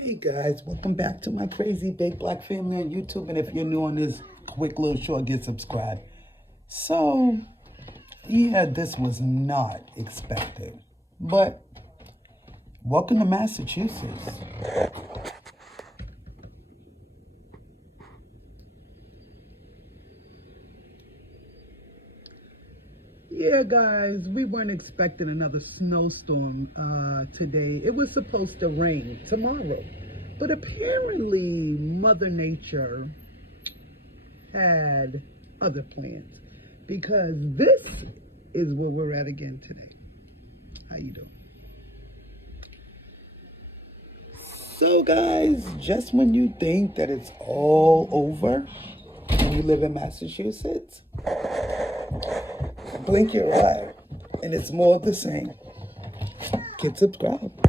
Hey guys, welcome back to my crazy big black family on YouTube. And if you're new on this quick little short, get subscribed. So, yeah, this was not expected. But welcome to Massachusetts. Yeah, guys, we weren't expecting another snowstorm today. It was supposed to rain tomorrow. But apparently, Mother Nature had other plans because this is where we're at again today. How you doing? So, guys, just when you think that it's all over and you live in Massachusetts, blink your eye and it's more of the same. Get subscribed.